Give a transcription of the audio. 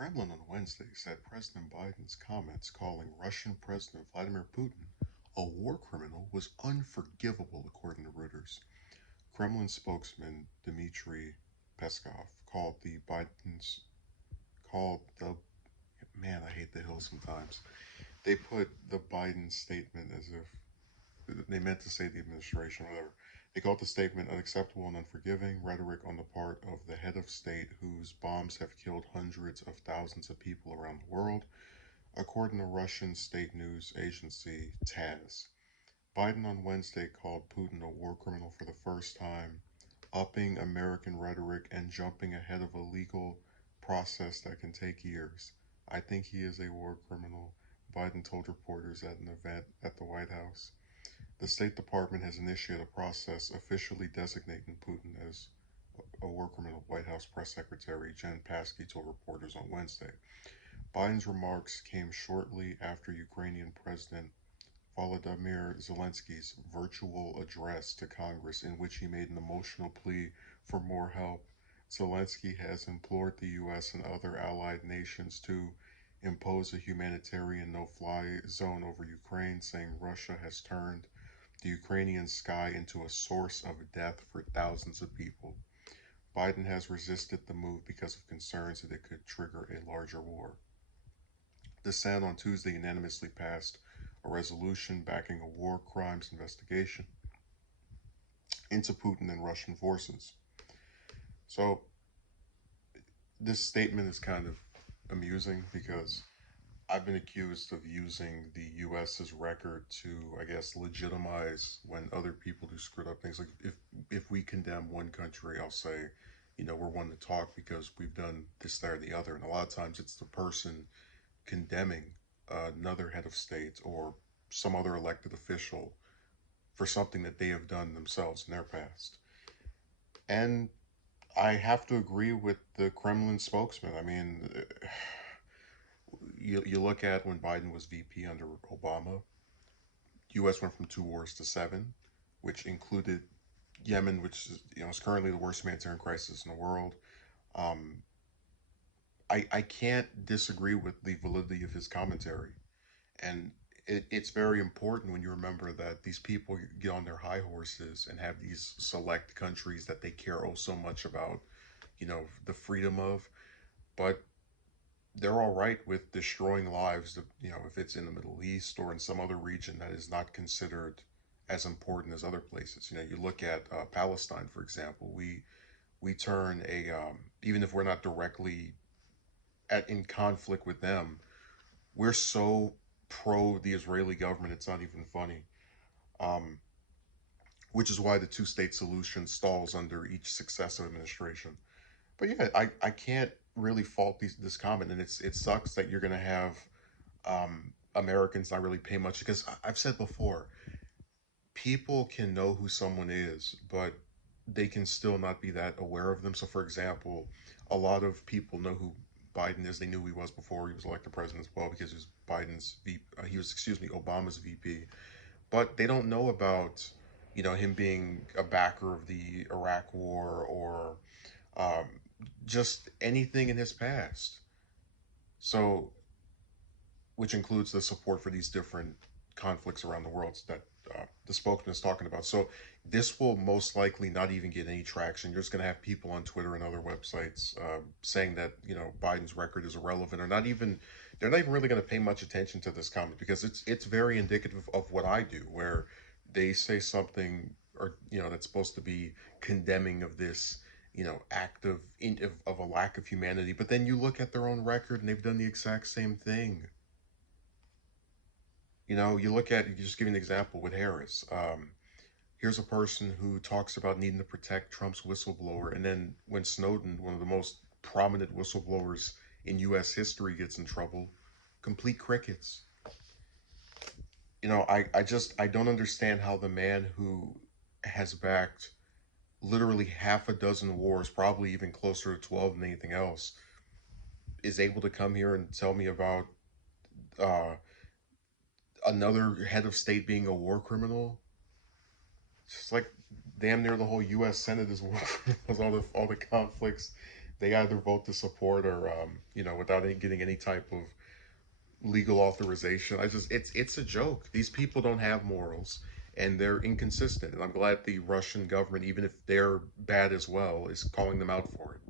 Kremlin on Wednesday said President Biden's comments calling Russian President Vladimir Putin a war criminal was unforgivable, according to Reuters. Kremlin spokesman Dmitry Peskov called the man. I hate the Hill sometimes. They put the Biden statement as if they meant to say the administration, or whatever. They called the statement unacceptable and unforgiving rhetoric on the part of the head of state whose bombs have killed hundreds of thousands of people around the world, according to Russian state news agency TASS. Biden on Wednesday called Putin a war criminal for the first time, upping American rhetoric and jumping ahead of a legal process that can take years. I think he is a war criminal, Biden told reporters at an event at the White House. The State Department has initiated a process officially designating Putin as a war criminal, White House Press Secretary Jen Psaki told reporters on Wednesday. Biden's remarks came shortly after Ukrainian President Volodymyr Zelensky's virtual address to Congress, in which he made an emotional plea for more help. Zelensky has implored the U.S. and other allied nations to impose a humanitarian no-fly zone over Ukraine, saying Russia has turned the Ukrainian sky into a source of death for thousands of people. Biden has resisted the move because of concerns that it could trigger a larger war. The Senate on Tuesday unanimously passed a resolution backing a war crimes investigation into Putin and Russian forces. So this statement is kind of amusing because I've been accused of using the US's record to, I guess, legitimize when other people do screwed up things. Like if we condemn one country, I'll say, we're one to talk because we've done this, that, or the other. And a lot of times it's the person condemning another head of state or some other elected official for something that they have done themselves in their past. And I have to agree with the Kremlin spokesman. I mean, you look at when Biden was VP under Obama, U.S. went from 2 wars to 7, which included Yemen, which is currently the worst humanitarian crisis in the world. Um, I can't disagree with the validity of his commentary. And it's very important when you remember that these people get on their high horses and have these select countries that they care oh so much about, the freedom of, but they're all right with destroying lives, if it's in the Middle East or in some other region that is not considered as important as other places. You look at Palestine, for example. We turn even if we're not directly in conflict with them, we're so pro the Israeli government, it's not even funny. Um, which is why the two-state solution stalls under each successive administration. But yeah, I can't really fault this comment, and it sucks that you're gonna have Americans not really pay much because I've said before, people can know who someone is, but they can still not be that aware of them. So, for example, a lot of people know who Biden is. They knew who he was before he was elected president as well because he was Obama's VP. But they don't know about, him being a backer of the Iraq War or um, just anything in his past. So, which includes the support for these different conflicts around the world that the spokesman is talking about. So this will most likely not even get any traction. You're just going to have people on Twitter and other websites saying that Biden's record is irrelevant, or not even they're not even really going to pay much attention to this comment because it's very indicative of what I do, where they say something or that's supposed to be condemning of this act of a lack of humanity, but then you look at their own record and they've done the exact same thing. You look at, you just give an example with Harris. Here's a person who talks about needing to protect Trump's whistleblower, and then when Snowden, one of the most prominent whistleblowers in U.S. history, gets in trouble, complete crickets. I don't understand how the man who has backed literally half a dozen wars, probably even closer to 12 than anything else, is able to come here and tell me about uh, another head of state being a war criminal. It's like damn near the whole U.S. Senate is war criminals, all the conflicts They either vote to support or, without getting any type of legal authorization. It's a joke. These people don't have morals and they're inconsistent. And I'm glad the Russian government, even if they're bad as well, is calling them out for it.